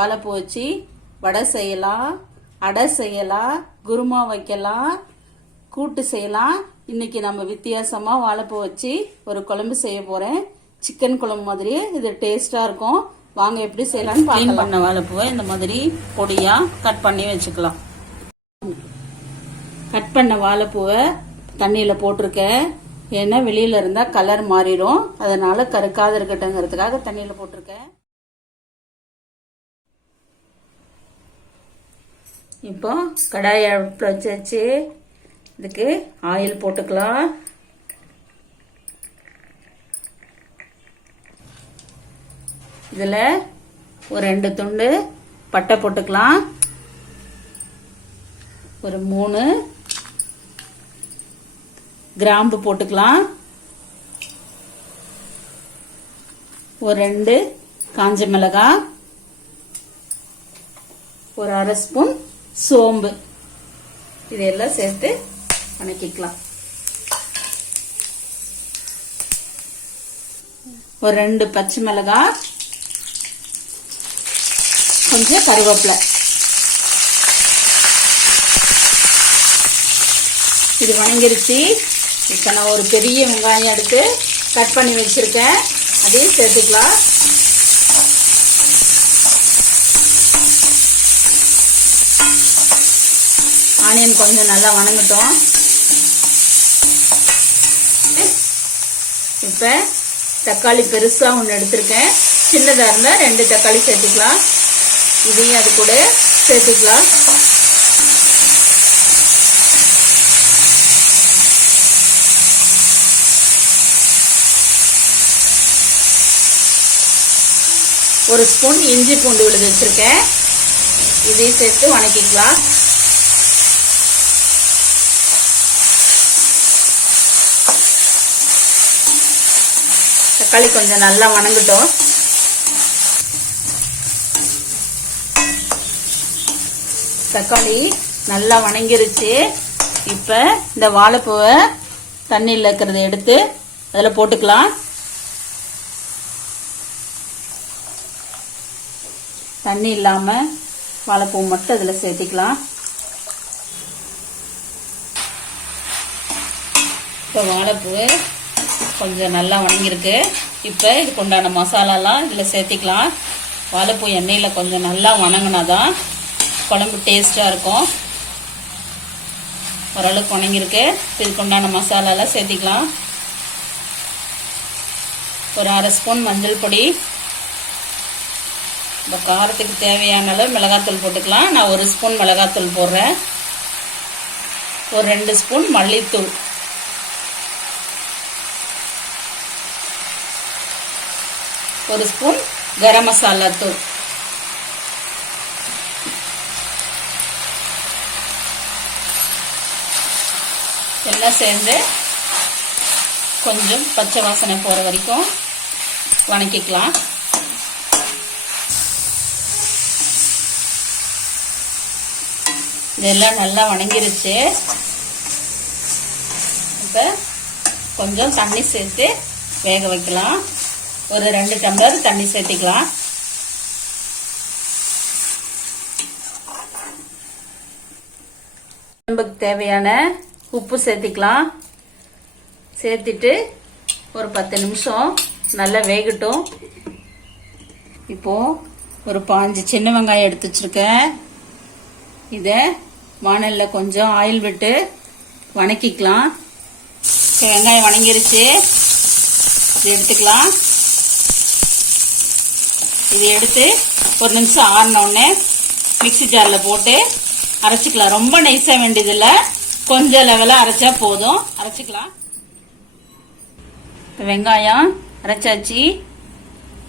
வாழைப்பூ வச்சு வடை செய்யலாம், அடை செய்யலாம், குருமா வைக்கலாம், கூட்டு செய்யலாம். இன்னைக்கு நம்ம வித்தியாசமா வாழைப்பூ வச்சு ஒரு குழம்பு செய்ய போறேன். சிக்கன் குழம்பு மாதிரி இது டேஸ்டா இருக்கும். வாங்க எப்படி செய்யலாம்னு பார்க்கலாம். பண்ண வாழைப்பூவை இந்த மாதிரி பொடியா கட் பண்ணி வச்சுக்கலாம். கட் பண்ண வாழைப்பூவை தண்ணியில போட்டிருக்கேன். ஏன்னா வெளியில இருந்தா கலர் மாறிடும், அதனால கருக்காத இருக்கட்டும்ங்கிறதுக்காக தண்ணியில போட்டிருக்கேன். இப்போ கடாயை அடுப்புல வச்சாச்சு. இதுக்கு ஆயில் போட்டுக்கலாம். இதுல ஒரு 2 துண்டு பட்டை போட்டுக்கலாம். ஒரு 3 கிராம்பு போட்டுக்கலாம். ஒரு 2 காஞ்ச மிளகாய், ஒரு 1/2 ஸ்பூன் சோம்பு, இதெல்லாம் சேர்த்து வணக்கிக்கலாம். ஒரு 2 பச்சை மிளகாய், கொஞ்சம் கருவேப்பிலை. இது வணங்கிருச்சு. இப்போ நான் ஒரு பெரிய வெங்காயம் எடுத்து கட் பண்ணி வச்சிருக்கேன், அதையும் சேர்த்துக்கலாம். ஆனியன் கொஞ்சம் நல்லா வணங்கட்டும். இப்போ தக்காளி பெருசா ஒன்று எடுத்திருக்கேன், சின்னதா இருந்தா 2 தக்காளி சேர்த்துக்கலாம். இதையும் அது கூட சேர்த்துக்கலாம். ஒரு ஸ்பூன் இஞ்சி பூண்டு விழுது வச்சிருக்கேன், இதையும் சேர்த்து வணக்கிக்கலாம். தக்காளி கொஞ்சம் நல்லா வணங்கட்டும். தக்காளி நல்லா வணங்கிருச்சு. இப்ப இந்த வாழைப்பூவை தண்ணியில் இருக்கிறத எடுத்து அதில் போட்டுக்கலாம். தண்ணி இல்லாம வாழைப்பூ மட்டும் அதில் சேர்த்திக்கலாம். இப்போ வாழைப்பூ கொஞ்சம் நல்லா வணங்கிருக்கு. இப்போ இதுக்கு உண்டான மசாலாலாம் இதில் சேர்த்திக்கலாம். வாழைப்பூ எண்ணெயில் கொஞ்சம் நல்லா வணங்கினாதான் குழம்பு டேஸ்டாக இருக்கும். ஓரளவுக்கு வணங்கிருக்கு. இதுக்கு உண்டான மசாலாலாம் சேர்த்திக்கலாம். ஒரு 1/2 ஸ்பூன் மஞ்சள் பொடி, இந்த காரத்துக்கு தேவையான அளவு மிளகாத்தூள் போட்டுக்கலாம். நான் 1 ஸ்பூன் மிளகாத்தூள் போடுறேன். ஒரு 2 ஸ்பூன் மல்லித்தூள், ஒரு ஸ்பூன் கரம் மசாலா தூள், எல்லாம் சேர்ந்து கொஞ்சம் பச்சை வாசனை போற வரைக்கும் வணக்கிக்கலாம். இதெல்லாம் நல்லா வணங்கிருச்சு. இப்ப கொஞ்சம் தண்ணி சேர்த்து வேக வைக்கலாம். ஒரு 2 டம்ளர் தண்ணி சேர்த்திக்கலாம். குழம்புக்கு தேவையான உப்பு சேர்த்திக்கலாம். சேர்த்துட்டு ஒரு 10 நிமிஷம் நல்லா வேகட்டும். இப்போ ஒரு 5 சின்ன வெங்காயம் எடுத்து வச்சிருக்கேன். இதை வாணல்ல கொஞ்சம் ஆயில் விட்டு வணக்கிக்கலாம். வெங்காயம் வணங்கிருச்சு. இது எடுத்துக்கலாம். இது எடுத்து ஒரு நிமிஷம் ஆறினோடனே மிக்சி ஜார்ல போட்டு அரைச்சிக்கலாம். ரொம்ப நைஸா வேண்டியதில்ல, கொஞ்சம் லெவலா அரைச்சா போதும். அரைச்சிக்கலாம். வெங்காயம் அரைச்சாச்சு.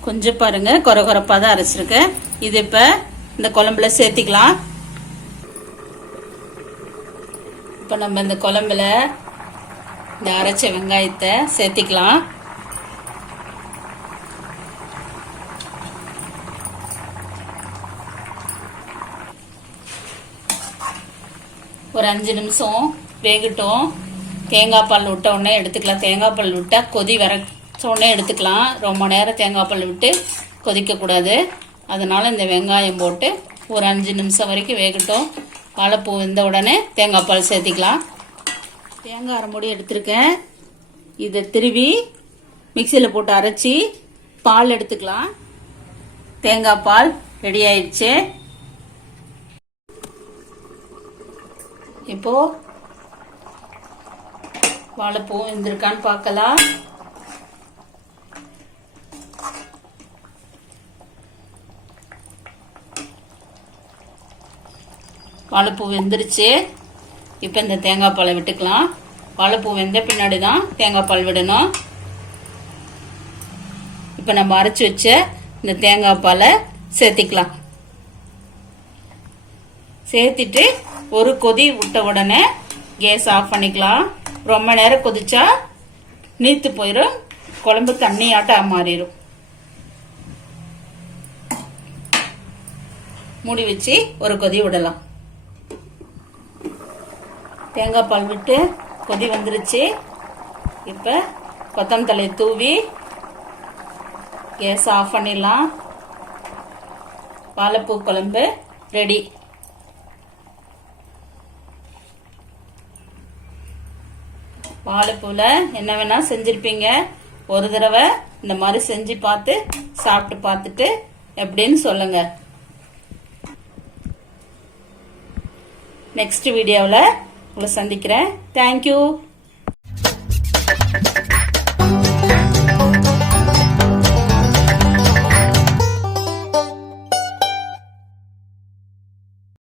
கொஞ்சம் பாருங்க கொரகொரப்பா தான் அரைச்சிருக்கேன். இது இப்ப இந்த குழம்புல சேர்த்திக்கலாம். இப்ப நம்ம இந்த குழம்புல இந்த அரைச்ச வெங்காயத்தை சேர்த்திக்கலாம். ஒரு 5 நிமிஷம் வேகட்டும். தேங்காய் பால் விட்ட உடனே எடுத்துக்கலாம். தேங்காய் பால் விட்டால் கொதி வர உடனே எடுத்துக்கலாம். ரொம்ப நேரம் தேங்காய் பால் விட்டு கொதிக்க கூடாது. அதனால இந்த வெங்காயம் போட்டு ஒரு 5 நிமிஷம் வரைக்கும் வேகட்டும். வாழைப்பூ வெந்த உடனே தேங்காய் பால் சேர்த்திக்கலாம். தேங்காய் அரை மூடி எடுத்திருக்கேன். இதை திருவி மிக்சியில் போட்டு அரைச்சி பால் எடுத்துக்கலாம். தேங்காய் பால் ரெடி ஆயிடுச்சு. இப்போ வாழைப்பூ வெந்திருக்கான்னு பார்க்கலாம். வாழைப்பூ வெந்துருச்சு. இப்போ இந்த தேங்காய் பாலை விட்டுக்கலாம். வாழைப்பூ வெந்த பின்னாடி தான் தேங்காய் பால் விடணும். இப்போ நம்ம அரைச்சி வச்ச இந்த தேங்காய் பாலை சேர்த்திக்கலாம். சேர்த்திட்டு ஒரு கொதி விட்ட உடனே கேஸ் ஆஃப் பண்ணிக்கலாம். ரொம்ப நேரம் கொதிச்சா நீத்து போயிடும், குழம்பு தண்ணியாட்டம் மாறிடும். மூடி வச்சு ஒரு கொதி விடலாம். தேங்காய் பால் விட்டு கொதி வந்துருச்சு. இப்போ கொத்தமல்லி தழையை தூவி கேஸ் ஆஃப் பண்ணிடலாம். வாழைப்பூ குழம்பு ரெடி. வாழைப்பூவில் என்ன வேணா செஞ்சிருப்பீங்க. ஒரு தடவை இந்த மாதிரி செஞ்சு பார்த்து சாப்பிட்டு பார்த்துட்டு எப்படின்னு சொல்லுங்க. நெக்ஸ்ட் வீடியோவில் உங்களை சந்திக்கிறேன். தேங்க்யூ.